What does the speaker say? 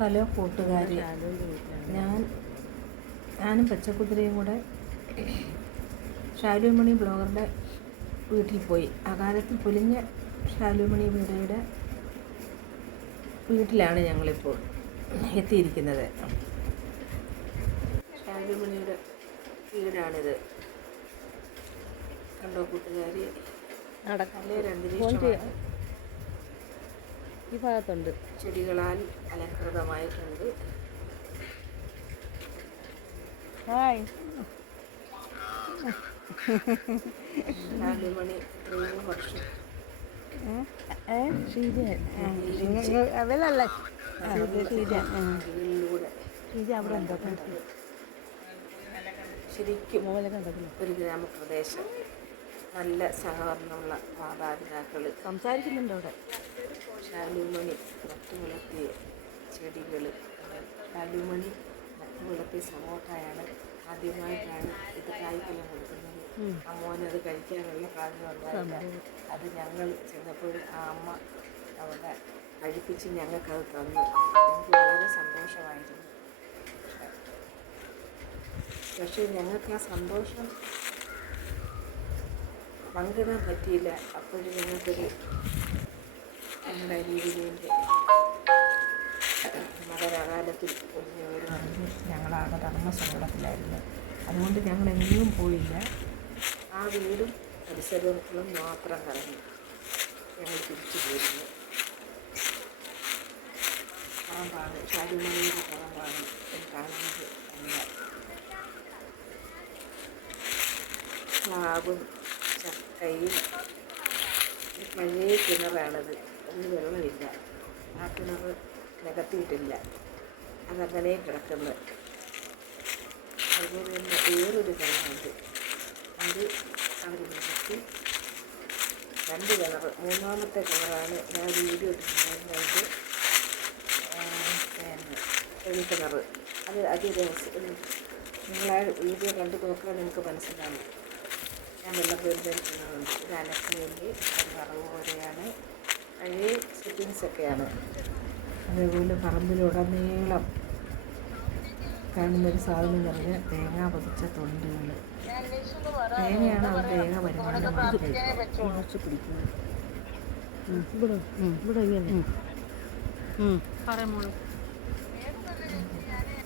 Hello കൂട്ടുകാരി, ഞാനും പച്ചക്കുതിരയും കൂടെ ഷാലുമണി ബ്ലോഗറുടെ വീട്ടിൽ പോയി. അകാലത്തിൽ പൊലിഞ്ഞ ഷാലുമണി വീടയുടെ വീട്ടിലാണ് ഞങ്ങളിപ്പോൾ എത്തിയിരിക്കുന്നത്. ഷാലുമണിയുടെ വീടാണിത്. കണ്ടോ കൂട്ടുകാരി, നല്ലൊരു അന്തരീക്ഷമാണ്. ഈ ഭാഗത്തുണ്ട് ചെടികളാൽ അലങ്കൃതമായിട്ടുണ്ട്. ഹായ് ഷാലുമണി എത്രയോ വർഷം അവളല്ലേ അവിടെ എന്താ ശരിക്കും ഒരു ഗ്രാമപ്രദേശം, നല്ല സഹകരണമുള്ള മാതാപിതാക്കൾ സംസാരിക്കുന്നുണ്ട് അവിടെ. ഷാലുമണി നട്ടു വളർത്തിയ ചെടികൾ, ഷാലുമണി നട്ടു വളർത്തിയ സമോട്ടായാണ് ആദ്യമായിട്ടാണ് ഇത് കായ്ഫലം കൊടുക്കുന്നത്. അമ്മോനത് കഴിക്കാനുള്ള പ്രായം ഉണ്ടായില്ല. അത് ഞങ്ങൾ ചെന്നപ്പോൾ ആ അമ്മ അവിടെ കഴിപ്പിച്ച് ഞങ്ങൾക്കത് തന്നു. ഞങ്ങൾക്ക് വളരെ സന്തോഷമായിരുന്നു. പക്ഷേ ഞങ്ങൾക്ക് ആ സന്തോഷം പങ്കിടാൻ പറ്റിയില്ല. അപ്പോഴും ഞങ്ങൾക്കൊരു ഞങ്ങളുടെ രീതിയിലേക്ക് മകരകാലത്തിൽ ഒരു പറഞ്ഞ് ഞങ്ങളാകെ ധർമ്മസങ്കടത്തിലായിരുന്നു. അതുകൊണ്ട് ഞങ്ങൾ എങ്ങനെയും പോയില്ല. ആ വീടും പരിസരങ്ങളും മാത്രം കറങ്ങി ഞങ്ങൾ തിരിച്ചു പോയിരുന്നു. പറമ്പാണ്, ഷാലുമണിയുടെ പറമ്പാണ് കാണുന്നത്. നല്ല പ്ലാവും ചക്കയും പഴയ കിണറാണത്. അതിന് വെള്ളമില്ല. ആ കിണർ നികത്തിയിട്ടില്ല, അതങ്ങനെ കിടക്കുന്നത്. അതുപോലെ തന്നെ വേറൊരു കിണറുണ്ട്, അത് അവർ നികത്തി. 2 കിണർ, 3ാമത്തെ കിണറാണ് ഞാൻ വീഡിയോ ഇട്ടിട്ടുണ്ടായിരുന്നത്. കിണർ അത് അതിരഹസ്യം. നിങ്ങളാ വീഡിയോ കണ്ടു നോക്കാൻ നിങ്ങൾക്ക് മനസ്സിലാവും. ഞാൻ വെള്ളം പേരിടുന്നുണ്ട്. ഇത് അലക്കുവേണ്ടി അത് വറവ് പോലെയാണ്. പഴയ സെറ്റിങ്സൊക്കെയാണ്. അതേപോലെ പറമ്പിലുടനീളം കാണുന്നൊരു സാധനം എന്ന് പറഞ്ഞാൽ തേങ്ങ പൊതിച്ച തൊണ്ടുകൾ. തേങ്ങയാണ് അവരുടെ ഏക വരുമാനമായിട്ട് പിടിക്കുന്നത്. ഇവിടെ ഇങ്ങനെ